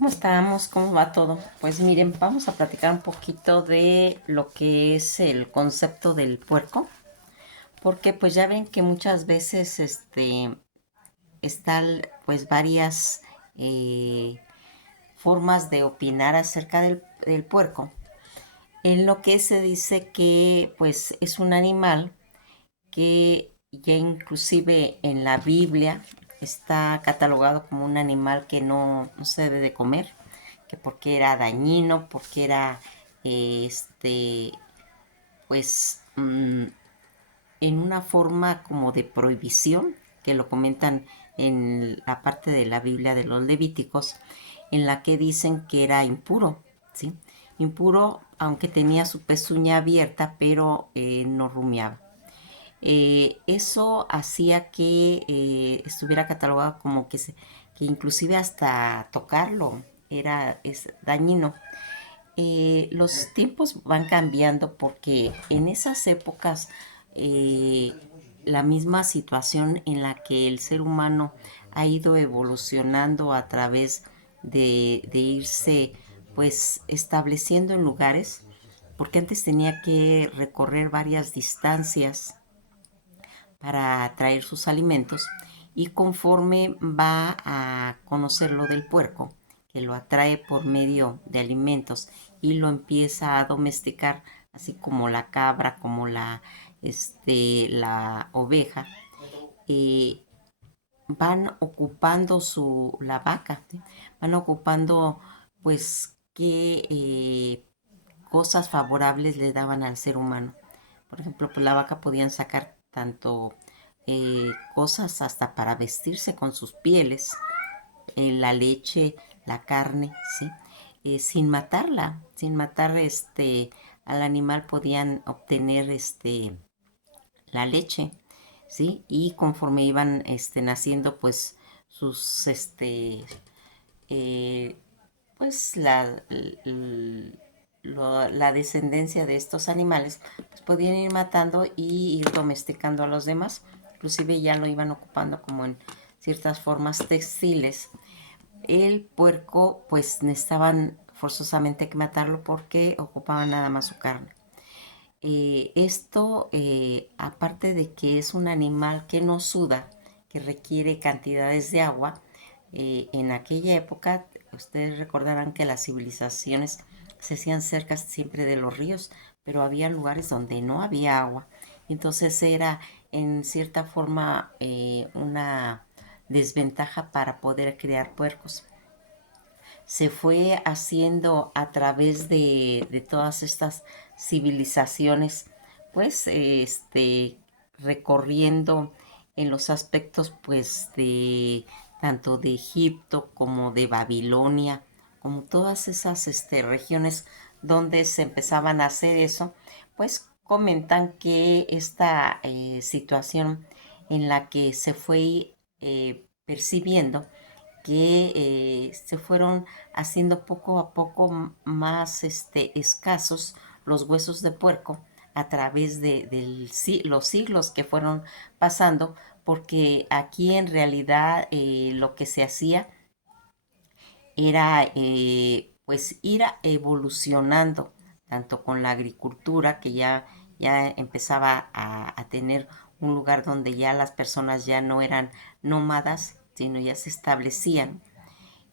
¿Cómo estamos? ¿Cómo va todo? Pues miren, vamos a platicar un poquito de lo que es el concepto del puerco, porque pues ya ven que muchas veces están pues varias eh, formas de opinar acerca del puerco. En lo que se dice que pues es un animal que ya inclusive en la Biblia está catalogado como un animal que no se debe de comer, que porque era dañino, porque era pues en una forma como de prohibición, que lo comentan en la parte de la Biblia de los Levíticos, en la que dicen que era impuro, ¿sí? Impuro, aunque tenía su pezuña abierta, pero no rumiaba. Eso hacía que estuviera catalogado como que inclusive hasta tocarlo es dañino. Los tiempos van cambiando porque en esas épocas eh, la misma situación en la que el ser humano ha ido evolucionando a través de irse pues estableciendo en lugares, porque antes tenía que recorrer varias distancias para traer sus alimentos, y conforme va a conocer lo del puerco, que lo atrae por medio de alimentos y lo empieza a domesticar, así como la cabra, como la oveja, eh, van ocupando la vaca, ¿sí? Van ocupando pues qué cosas favorables le daban al ser humano. Por ejemplo, pues la vaca podían sacar tanto cosas hasta para vestirse con sus pieles, la leche, la carne, ¿sí? Sin matarla, sin matar al animal podían obtener la leche, ¿sí? Y conforme iban naciendo, pues sus, eh, pues la descendencia de estos animales, pues podían ir matando y ir domesticando a los demás. Inclusive ya lo iban ocupando como en ciertas formas textiles. El puerco, pues necesitaban forzosamente que matarlo porque ocupaban nada más su carne. Aparte de que es un animal que no suda, que requiere cantidades de agua, en aquella época ustedes recordarán que las civilizaciones se hacían cerca siempre de los ríos, pero había lugares donde no había agua. Entonces era en cierta forma una desventaja para poder criar puercos. Se fue haciendo a través de todas estas civilizaciones, pues recorriendo en los aspectos pues de tanto de Egipto como de Babilonia, como todas esas regiones donde se empezaban a hacer eso, pues comentan que esta situación en la que se fue percibiendo que se fueron haciendo poco a poco más escasos los huesos de puerco a través de los siglos que fueron pasando, porque aquí en realidad lo que se hacía era pues ir evolucionando tanto con la agricultura, que ya empezaba a tener un lugar donde ya las personas ya no eran nómadas, sino ya se establecían,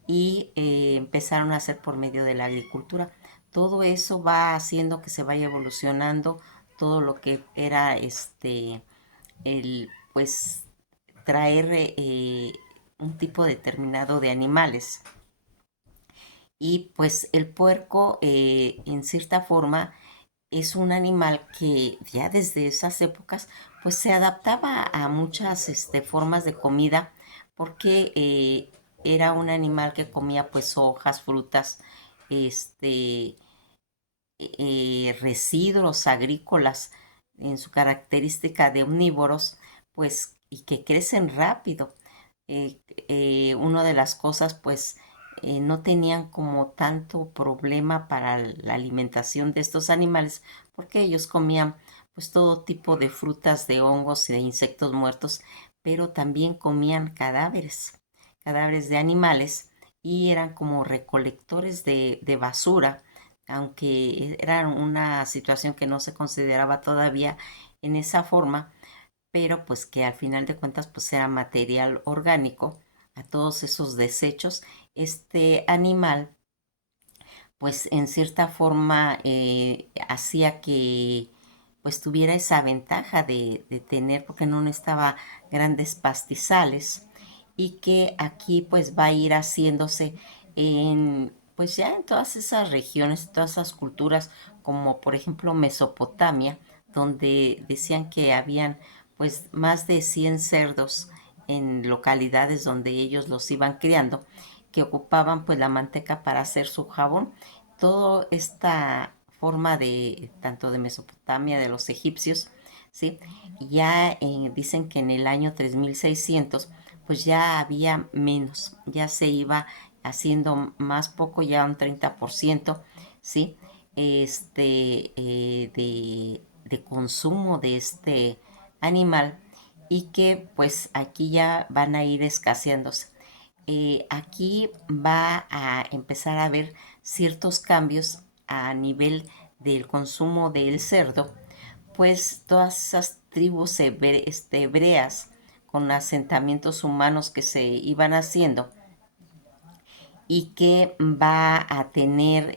y empezaron a hacer por medio de la agricultura. Todo eso va haciendo que se vaya evolucionando todo lo que era el pues traer un tipo determinado de animales. Y pues el puerco en cierta forma es un animal que ya desde esas épocas pues se adaptaba a muchas formas de comida, porque era un animal que comía pues hojas, frutas, este, residuos agrícolas en su característica de omnívoros, pues y que crecen rápido. Una de las cosas pues no tenían como tanto problema para la alimentación de estos animales, porque ellos comían pues todo tipo de frutas, de hongos y de insectos muertos, pero también comían cadáveres de animales, y eran como recolectores de basura, aunque era una situación que no se consideraba todavía en esa forma, pero pues que al final de cuentas pues era material orgánico a todos esos desechos. Este animal pues en cierta forma hacía que pues tuviera esa ventaja de tener, porque no necesitaba grandes pastizales, y que aquí pues va a ir haciéndose en pues ya en todas esas regiones, todas esas culturas, como por ejemplo Mesopotamia, donde decían que habían pues más de 100 cerdos en localidades donde ellos los iban criando, que ocupaban pues la manteca para hacer su jabón. Toda esta forma de tanto de Mesopotamia, de los egipcios, ¿sí? Ya dicen que en el año 3600 pues ya había menos, ya se iba haciendo más poco, ya un 30%, ¿sí? De consumo de este animal, y que pues aquí ya van a ir escaseándose. Aquí va a empezar a haber ciertos cambios a nivel del consumo del cerdo, pues todas esas tribus hebreas con asentamientos humanos que se iban haciendo, y que va a tener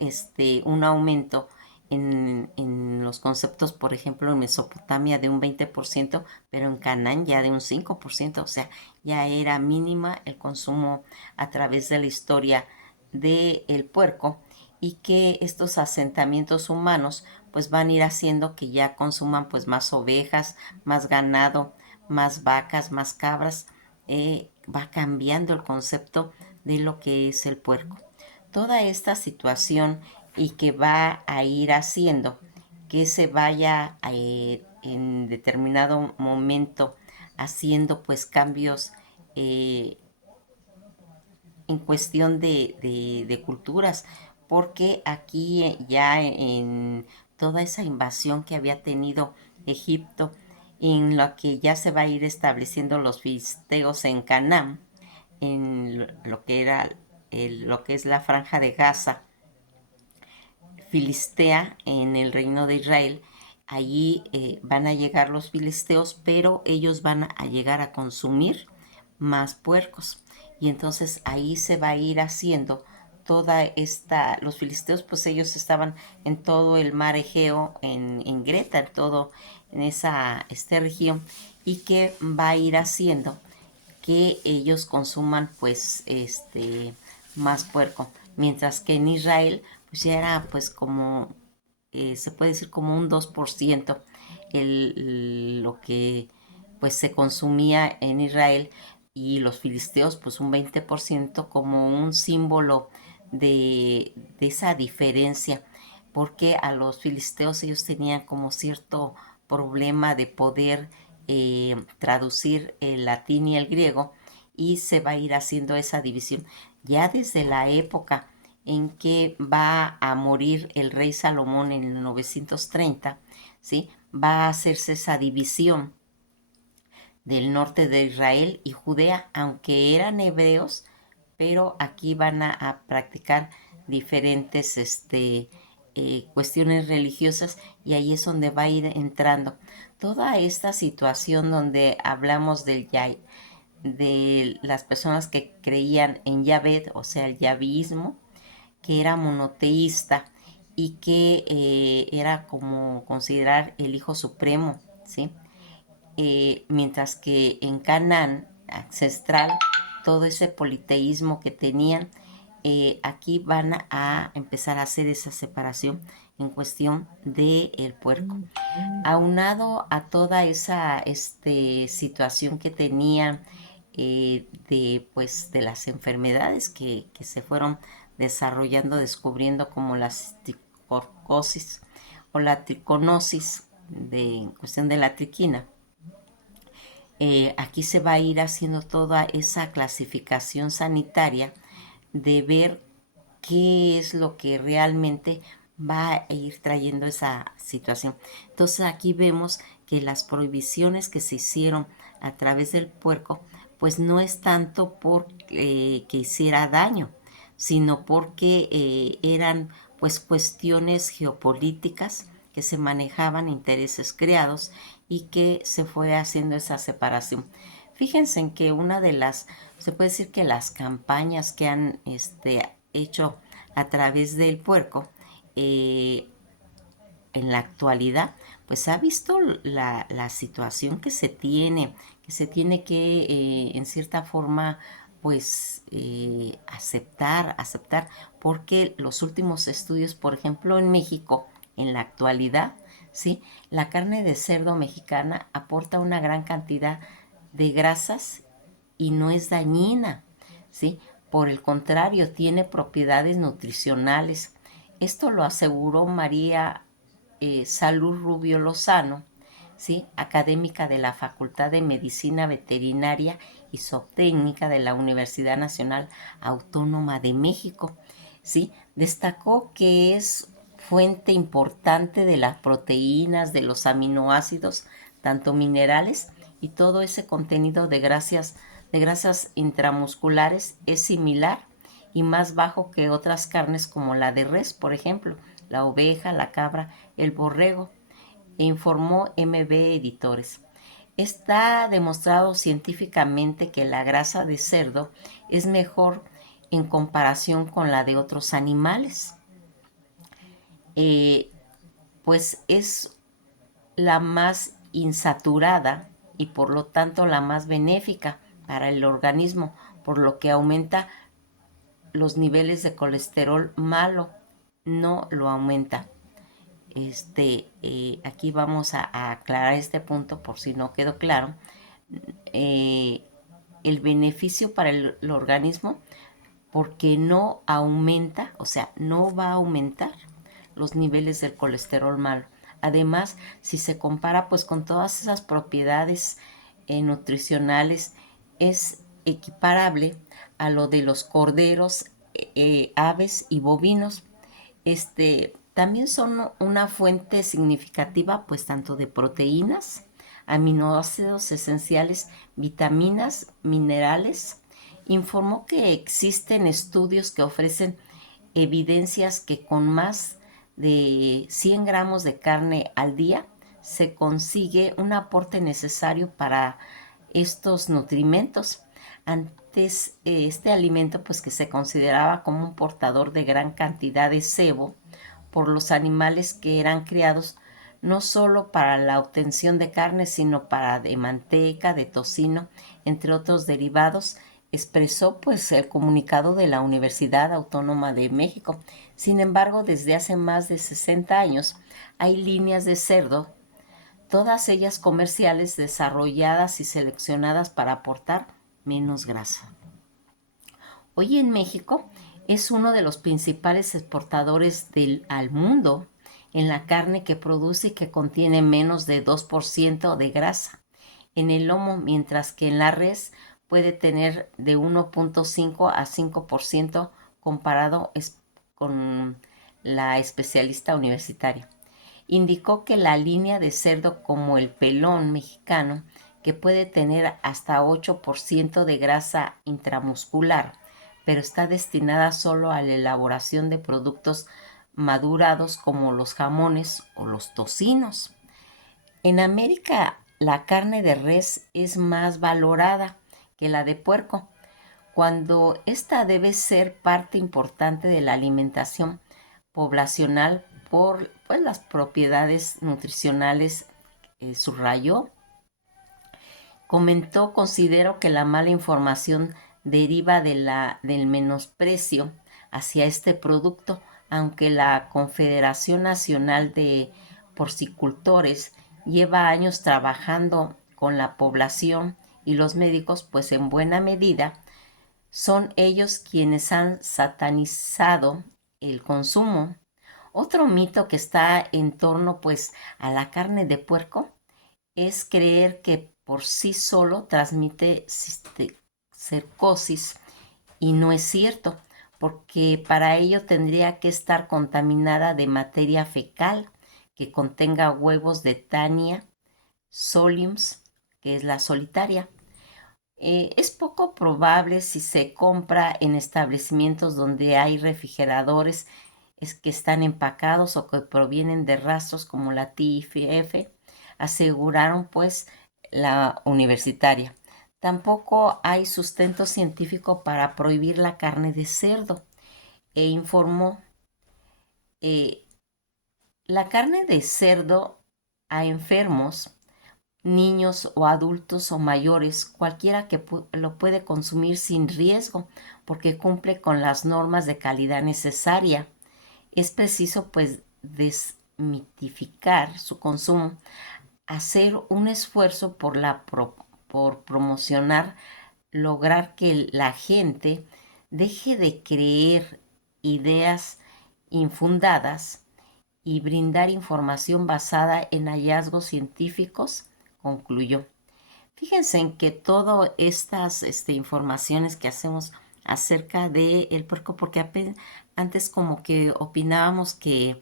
un aumento en los conceptos, por ejemplo, en Mesopotamia de un 20%, pero en Canaán ya de un 5%, o sea, ya era mínima el consumo a través de la historia del puerco, y que estos asentamientos humanos pues van a ir haciendo que ya consuman pues más ovejas, más ganado, más vacas, más cabras. Va cambiando el concepto de lo que es el puerco. Toda esta situación, y que va a ir haciendo que se vaya en determinado momento haciendo pues cambios eh, en cuestión de culturas, porque aquí ya en toda esa invasión que había tenido Egipto, en la que ya se va a ir estableciendo los filisteos en Canaán, en lo que era lo que es la franja de Gaza, filistea en el reino de Israel. Allí van a llegar los filisteos, pero ellos van a llegar a consumir más puercos. Y entonces ahí se va a ir haciendo toda esta, los filisteos pues ellos estaban en todo el mar Egeo, en Greta, en todo, en esa región, y que va a ir haciendo que ellos consuman pues más puerco, mientras que en Israel pues ya era pues como se puede decir como un 2% lo que pues se consumía en Israel, y los filisteos pues un 20%, como un símbolo de esa diferencia, porque a los filisteos ellos tenían como cierto problema de poder traducir el latín y el griego, y se va a ir haciendo esa división. Ya desde la época en que va a morir el rey Salomón en el 930, ¿sí? Va a hacerse esa división del norte de Israel y Judea, aunque eran hebreos, pero aquí van a practicar diferentes cuestiones religiosas, y ahí es donde va a ir entrando toda esta situación donde hablamos de las personas que creían en Yahvé, o sea, el yavismo, que era monoteísta, y que era como considerar el Hijo Supremo, ¿sí? Mientras que en Canaán ancestral, todo ese politeísmo que tenían, aquí van a empezar a hacer esa separación en cuestión del puerco. Aunado a toda esa situación que tenían de las enfermedades que se fueron desarrollando, descubriendo, como la cisticercosis o la triconosis, en cuestión de la triquina. Aquí se va a ir haciendo toda esa clasificación sanitaria de ver qué es lo que realmente va a ir trayendo esa situación. Entonces aquí vemos que las prohibiciones que se hicieron a través del puerco, pues no es tanto por que hiciera daño, sino porque eran pues cuestiones geopolíticas que se manejaban, intereses creados y que se fue haciendo esa separación. Fíjense en que una de las, se puede decir que las campañas que han hecho a través del puerco, eh, en la actualidad, pues ha visto la situación que se tiene que, en cierta forma, pues aceptar, porque los últimos estudios, por ejemplo, en México, en la actualidad, ¿sí? La carne de cerdo mexicana aporta una gran cantidad de grasas y no es dañina, ¿sí? Por el contrario, tiene propiedades nutricionales. Esto lo aseguró María Salud Rubio Lozano, ¿sí? Académica de la Facultad de Medicina Veterinaria y Zootecnia de la Universidad Nacional Autónoma de México, ¿sí? Destacó que es fuente importante de las proteínas, de los aminoácidos, tanto minerales y todo ese contenido de grasas intramusculares es similar y más bajo que otras carnes como la de res, por ejemplo, la oveja, la cabra, el borrego, e informó MB Editores. Está demostrado científicamente que la grasa de cerdo es mejor en comparación con la de otros animales. Eh, pues es la más insaturada y por lo tanto la más benéfica para el organismo, por lo que aumenta los niveles de colesterol malo, no lo aumenta. Aquí vamos a aclarar este punto por si no quedó claro. Eh, el beneficio para el organismo porque no aumenta, o sea, no va a aumentar los niveles del colesterol malo. Además, si se compara pues con todas esas propiedades nutricionales, es equiparable a lo de los corderos, aves y bovinos. También son una fuente significativa pues tanto de proteínas, aminoácidos esenciales, vitaminas, minerales. Informó que existen estudios que ofrecen evidencias que con más de 100 gramos de carne al día se consigue un aporte necesario para estos nutrimentos. Antes este alimento pues que se consideraba como un portador de gran cantidad de sebo por los animales que eran criados no solo para la obtención de carne, sino para de manteca, de tocino, entre otros derivados, expresó pues el comunicado de la Universidad Autónoma de México. Sin embargo, desde hace más de 60 años hay líneas de cerdo, todas ellas comerciales, desarrolladas y seleccionadas para aportar menos grasa. Hoy en México es uno de los principales exportadores al mundo en la carne que produce y que contiene menos de 2% de grasa en el lomo, mientras que en la res puede tener de 1.5 a 5% comparado con la especialista universitaria. Indicó que la línea de cerdo como el pelón mexicano, que puede tener hasta 8% de grasa intramuscular, pero está destinada solo a la elaboración de productos madurados como los jamones o los tocinos. En América, la carne de res es más valorada que la de puerco, cuando esta debe ser parte importante de la alimentación poblacional por pues, las propiedades nutricionales, subrayó. Comentó, considero que la mala información deriva del menosprecio hacia este producto, aunque la Confederación Nacional de Porcicultores lleva años trabajando con la población y los médicos, pues en buena medida son ellos quienes han satanizado el consumo. Otro mito que está en torno pues a la carne de puerco es creer que por sí solo transmite cercosis y no es cierto, porque para ello tendría que estar contaminada de materia fecal que contenga huevos de Tania soliums, que es la solitaria. Es poco probable si se compra en establecimientos donde hay refrigeradores que están empacados o que provienen de rastros como la TIFF, aseguraron pues la universitaria. Tampoco hay sustento científico para prohibir la carne de cerdo e informó, eh, la carne de cerdo a enfermos, niños o adultos o mayores, cualquiera que lo puede consumir sin riesgo porque cumple con las normas de calidad necesaria. Es preciso pues desmitificar su consumo, hacer un esfuerzo por promocionar, lograr que la gente deje de creer ideas infundadas y brindar información basada en hallazgos científicos, concluyó. Fíjense en que todas estas informaciones que hacemos acerca del puerco, porque antes como que opinábamos que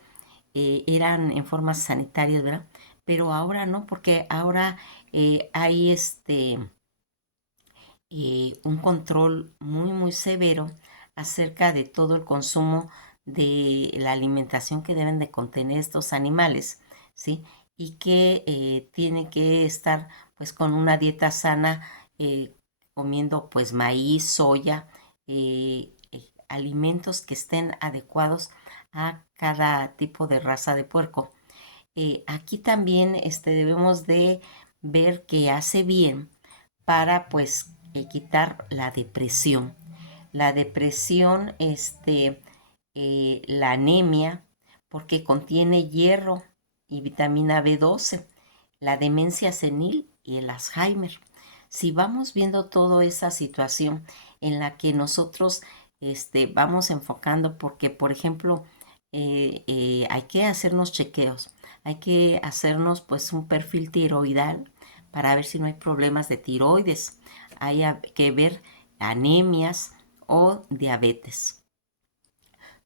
eran en formas sanitarias, ¿verdad? Pero ahora no, porque ahora hay un control muy, muy severo acerca de todo el consumo de la alimentación que deben de contener estos animales, ¿sí? Y que tiene que estar pues con una dieta sana, comiendo pues maíz, soya, alimentos que estén adecuados a cada tipo de raza de puerco. Aquí también debemos de ver que hace bien para pues quitar la depresión. La depresión, la anemia, porque contiene hierro y vitamina B12, la demencia senil y el Alzheimer. Si vamos viendo toda esa situación en la que nosotros vamos enfocando, porque por ejemplo, hay que hacernos chequeos, hay que hacernos pues un perfil tiroidal para ver si no hay problemas de tiroides, hay que ver anemias o diabetes.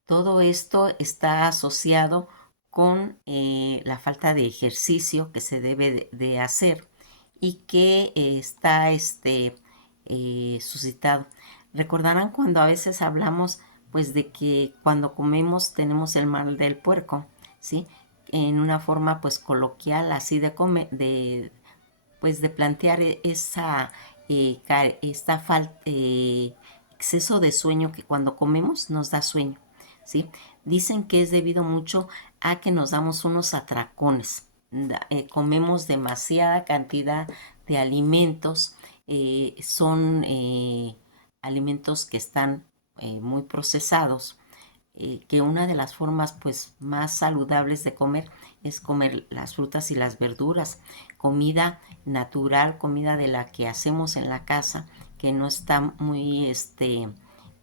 Todo esto está asociado con la falta de ejercicio que se debe de hacer y que está suscitado. Recordarán cuando a veces hablamos pues de que cuando comemos tenemos el mal del puerco, ¿sí? En una forma pues coloquial así de comer, pues de plantear exceso de sueño que cuando comemos nos da sueño, ¿sí? Dicen que es debido mucho a que nos damos unos atracones, comemos demasiada cantidad de alimentos, son alimentos que están muy procesados, que una de las formas pues más saludables de comer es comer las frutas y las verduras, comida natural, comida de la que hacemos en la casa, que no está muy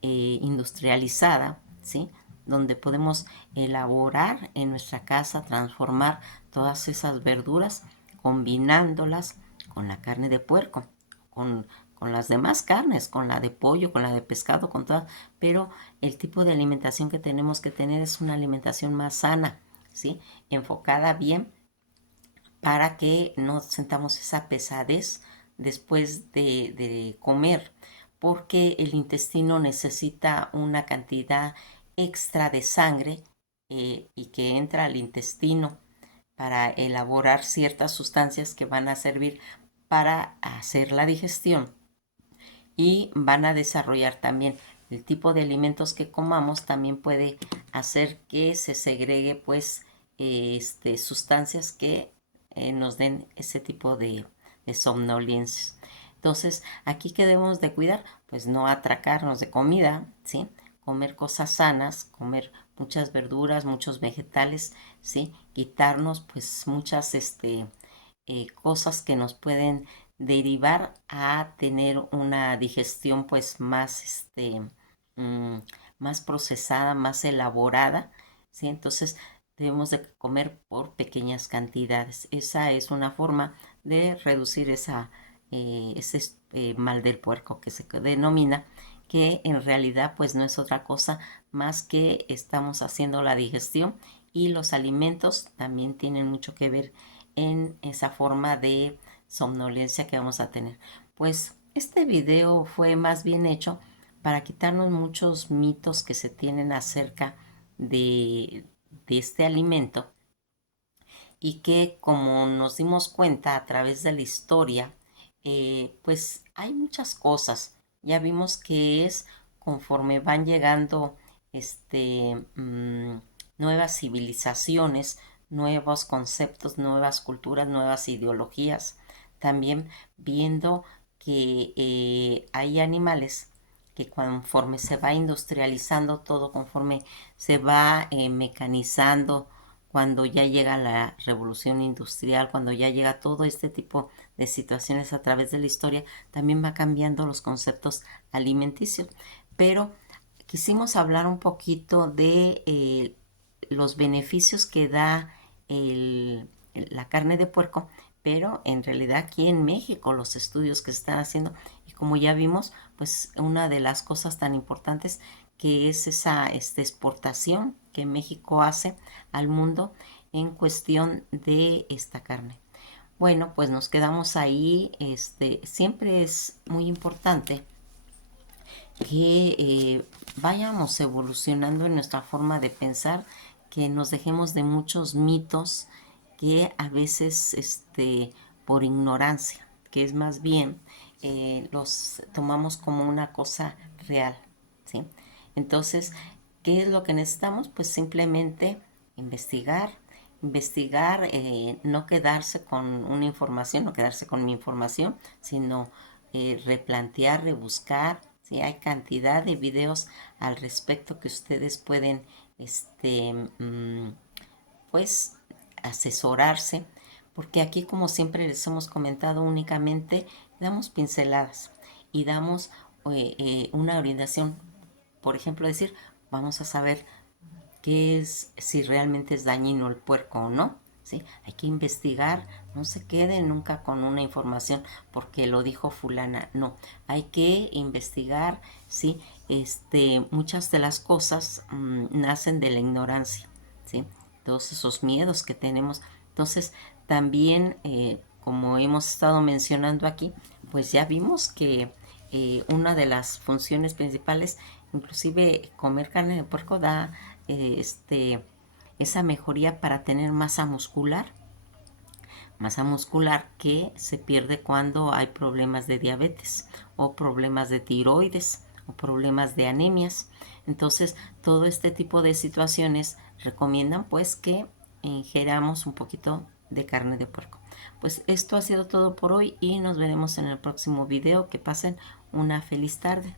industrializada, ¿sí? Donde podemos elaborar en nuestra casa, transformar todas esas verduras, combinándolas con la carne de puerco, con, con las demás carnes, con la de pollo, con la de pescado, con todas, pero el tipo de alimentación que tenemos que tener es una alimentación más sana, ¿sí? Enfocada bien para que no sentamos esa pesadez después de comer, porque el intestino necesita una cantidad extra de sangre y que entra al intestino para elaborar ciertas sustancias que van a servir para hacer la digestión y van a desarrollar también el tipo de alimentos que comamos también puede hacer que se segregue pues sustancias que nos den ese tipo de somnolencia. Entonces, aquí que debemos de cuidar, pues no atracarnos de comida, ¿sí? Comer cosas sanas, comer muchas verduras, muchos vegetales, ¿sí? Quitarnos pues muchas cosas que nos pueden derivar a tener una digestión pues más, mm, más procesada, más elaborada, ¿sí? Entonces debemos de comer por pequeñas cantidades. Esa es una forma de reducir ese mal del puerco que se denomina, que en realidad pues no es otra cosa más que estamos haciendo la digestión y los alimentos también tienen mucho que ver en esa forma de somnolencia que vamos a tener. Pues Este video fue más bien hecho para quitarnos muchos mitos que se tienen acerca de, de este alimento y que como nos dimos cuenta a través de la historia, pues hay muchas cosas. Ya vimos que es conforme van llegando este, nuevas civilizaciones, nuevos conceptos, nuevas culturas, nuevas ideologías. También viendo que hay animales que conforme se va industrializando todo, conforme se va mecanizando, cuando ya llega la revolución industrial, cuando ya llega todo este tipo de situaciones a través de la historia, también va cambiando los conceptos alimenticios. Pero quisimos hablar un poquito de los beneficios que da la carne de puerco, pero en realidad aquí en México los estudios que se están haciendo, y como ya vimos, pues una de las cosas tan importantes que es esa exportación que México hace al mundo en cuestión de esta carne. Bueno, pues nos quedamos ahí. Siempre es muy importante que vayamos evolucionando en nuestra forma de pensar, que nos dejemos de muchos mitos que a veces por ignorancia, que es más bien los tomamos como una cosa real, ¿sí? Entonces, ¿qué es lo que necesitamos? Pues simplemente investigar, investigar, no quedarse con una información, no quedarse con mi información, sino replantear, rebuscar. ¿Sí? Hay cantidad de videos al respecto que ustedes pueden, este, mm, pues, asesorarse, porque aquí, como siempre les hemos comentado, únicamente damos pinceladas y damos una orientación. Por ejemplo, decir, vamos a saber qué es, si realmente es dañino el puerco o no. ¿Sí? Hay que investigar, no se queden nunca con una información porque lo dijo fulana, no, hay que investigar, ¿sí? Muchas de las cosas nacen de la ignorancia, ¿sí? Todos esos miedos que tenemos. Entonces, también, como hemos estado mencionando aquí, pues ya vimos que una de las funciones principales, inclusive comer carne de puerco da esa mejoría para tener masa muscular que se pierde cuando hay problemas de diabetes o problemas de tiroides o problemas de anemias. Entonces, todo este tipo de situaciones recomiendan pues que ingeramos un poquito de carne de puerco. Pues esto ha sido todo por hoy y nos veremos en el próximo video. Que pasen una feliz tarde.